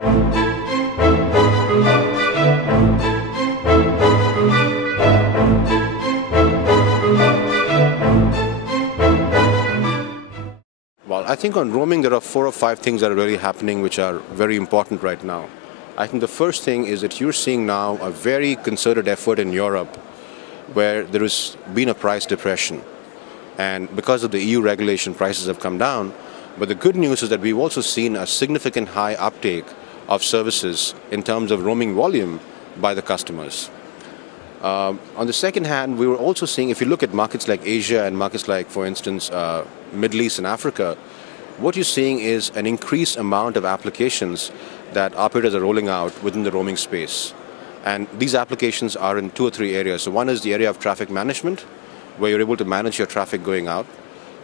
Well, I think on roaming there are 4 or 5 things that are really happening which are very important right now. I think the first thing is that you're seeing now a very concerted effort in Europe where there has been a price depression. And because of the EU regulation, prices have come down. But the good news is that we've also seen a significant high uptake of services in terms of roaming volume by the customers. On the second hand, we were also seeing, if you look at markets like Asia and markets like, for instance, Middle East and Africa, what you're seeing is an increased amount of applications that operators are rolling out within the roaming space. And these applications are in 2 or 3 areas. So one is the area of traffic management, where you're able to manage your traffic going out.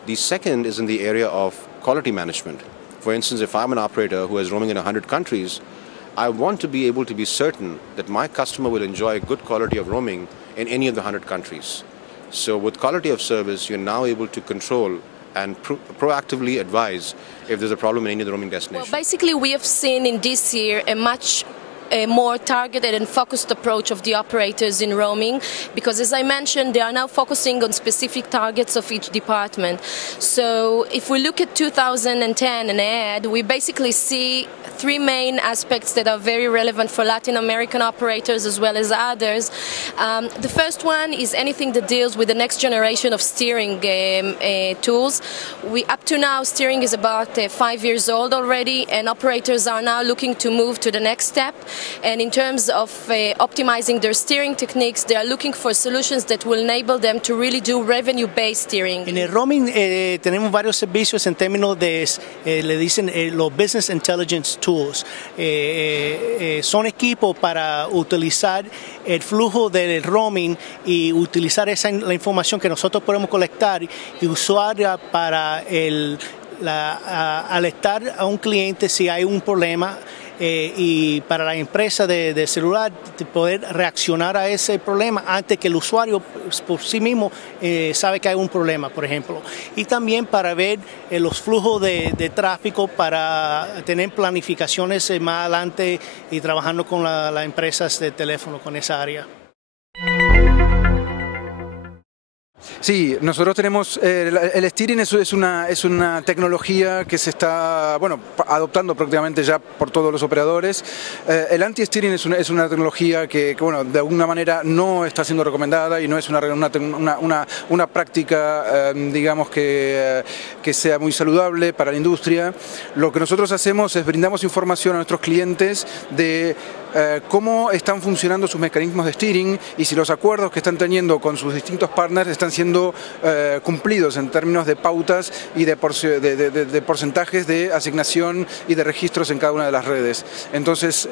The second is in the area of quality management. For instance, if I'm an operator who is roaming in 100 countries, I want to be able to be certain that my customer will enjoy good quality of roaming in any of the 100 countries. So with quality of service, you're now able to control and proactively advise if there's a problem in any of the roaming destinations. Well, basically we have seen in this year a more targeted and focused approach of the operators in roaming, because as I mentioned, they are now focusing on specific targets of each department. So if we look at 2010 and ahead, we basically see 3 main aspects that are very relevant for Latin American operators as well as others. The first one is anything that deals with the next generation of steering tools. Up to now, steering is about 5 years old already, and operators are now looking to move to the next step. And in terms of optimizing their steering techniques, they are looking for solutions that will enable them to really do revenue-based steering. En el roaming tenemos varios servicios en términos de, le dicen los Business Intelligence Tools. Son equipos para utilizar el flujo del roaming y utilizar la información que nosotros podemos colectar y usarla para alertar a un cliente si hay un problema. Y para la empresa de celular poder reaccionar a ese problema antes que el usuario por sí mismo sabe que hay un problema, por ejemplo. Y también para ver los flujos de tráfico, para tener planificaciones más adelante y trabajando con las empresas de teléfono con esa área. Sí, nosotros tenemos, el steering es una tecnología que se está adoptando prácticamente ya por todos los operadores. El anti-steering es una tecnología que de alguna manera no está siendo recomendada y no es una práctica, digamos, que sea muy saludable para la industria. Lo que nosotros hacemos es brindamos información a nuestros clientes de cómo están funcionando sus mecanismos de steering y si los acuerdos que están teniendo con sus distintos partners están siendo cumplidos en términos de pautas y de porcentajes de asignación y de registros en cada una de las redes. Entonces,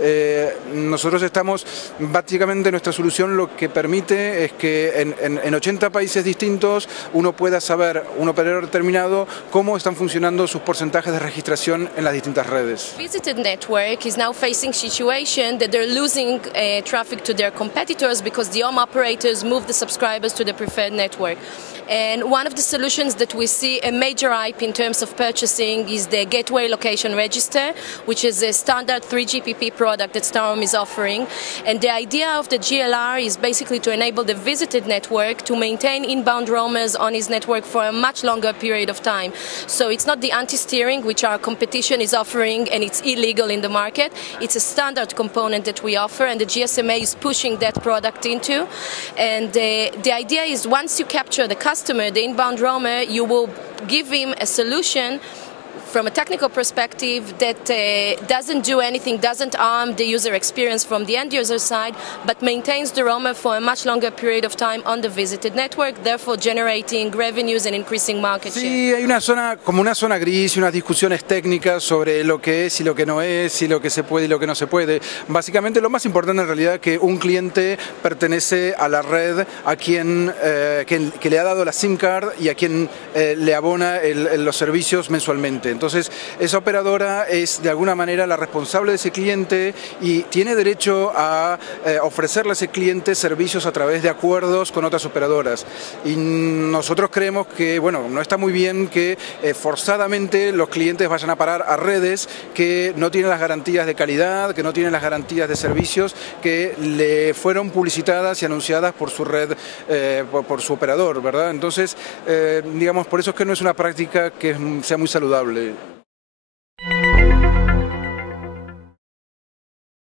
nosotros estamos, básicamente nuestra solución lo que permite es que en 80 países distintos uno pueda saber, un operador determinado, cómo están funcionando sus porcentajes de registración en las distintas redes. Visited network is now facing situation that they're losing traffic to their competitors because the home operators move the subscribers to the preferred network. And one of the solutions that we see a major hype in terms of purchasing is the Gateway Location Register, which is a standard 3GPP product that Starhome is offering. And the idea of the GLR is basically to enable the visited network to maintain inbound roamers on his network for a much longer period of time. So it's not the anti-steering, which our competition is offering, and it's illegal in the market. It's a standard component that we offer, and the GSMA is pushing that product into. And the idea is once you capture the customer, the inbound roamer, you will give him a solution from a technical perspective that doesn't do anything, doesn't harm the user experience from the end user side, but maintains the roamer for a much longer period of time on the visited network, therefore generating revenues and increasing market share. Sí, hay como una zona gris y unas discusiones técnicas sobre lo que es y lo que no es, y lo que se puede y lo que no se puede. Básicamente lo más importante en realidad es que un cliente pertenece a la red a quien que le ha dado la SIM card y a quien le abona los servicios mensualmente. Entonces, esa operadora es de alguna manera la responsable de ese cliente y tiene derecho a ofrecerle a ese cliente servicios a través de acuerdos con otras operadoras. Y nosotros creemos que, bueno, no está muy bien que forzadamente los clientes vayan a parar a redes que no tienen las garantías de calidad, que no tienen las garantías de servicios que le fueron publicitadas y anunciadas por su red, por su operador, ¿verdad? Entonces, digamos, por eso es que no es una práctica que sea muy saludable.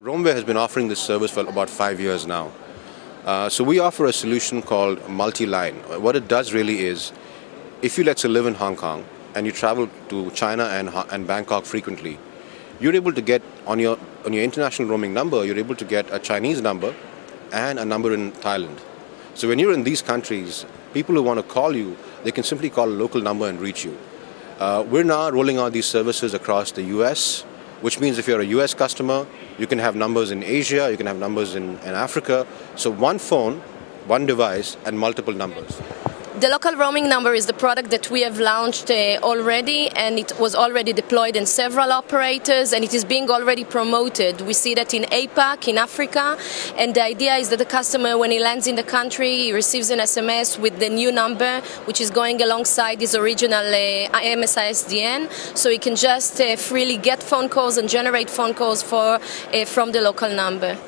Roaming has been offering this service for about 5 years now. So we offer a solution called multi-line. What it does really is, if you let's say live in Hong Kong and you travel to China and Bangkok frequently, you're able to get on your international roaming number, you're able to get a Chinese number and a number in Thailand. So when you're in these countries, people who want to call you, they can simply call a local number and reach you. We're now rolling out these services across the US, which means if you're a US customer, you can have numbers in Asia, you can have numbers in Africa. So one phone, one device, and multiple numbers. The local roaming number is the product that we have launched already, and it was already deployed in several operators, and it is being already promoted. We see that in APAC, in Africa, and the idea is that the customer, when he lands in the country, he receives an SMS with the new number, which is going alongside his original MSISDN, so he can just freely get phone calls and generate phone calls from the local number.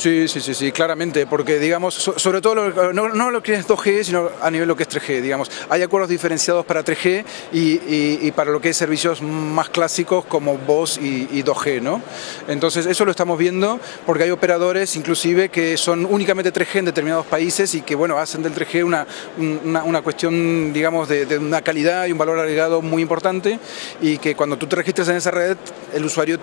Sí, claramente, porque digamos, sobre todo no lo que es 2G, sino a nivel lo que es 3G, digamos. Hay acuerdos diferenciados para 3G y para lo que es servicios más clásicos como voz y 2G, ¿no? Entonces eso lo estamos viendo porque hay operadores inclusive que son únicamente 3G en determinados países y que, bueno, hacen del 3G una cuestión, digamos, de una calidad y un valor agregado muy importante, y que cuando tú te registras en esa red, el usuario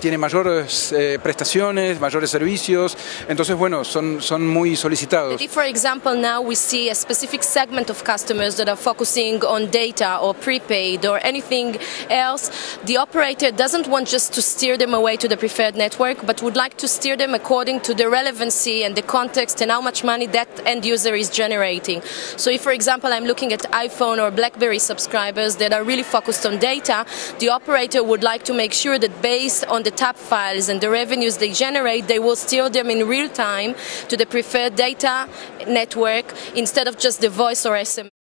tiene mayores prestaciones, mayores servicios, entonces bueno, son muy solicitados. If, for example, now we see a specific segment of customers that are focusing on data or prepaid or anything else, the operator doesn't want just to steer them away to the preferred network, but would like to steer them according to the relevancy and the context and how much money that end user is generating. So if, for example, I'm looking at iPhone or BlackBerry subscribers that are really focused on data, the operator would like to make sure that based on the tap files and the revenues they generate, they will steer them in real time to the preferred data network instead of just the voice or SMS.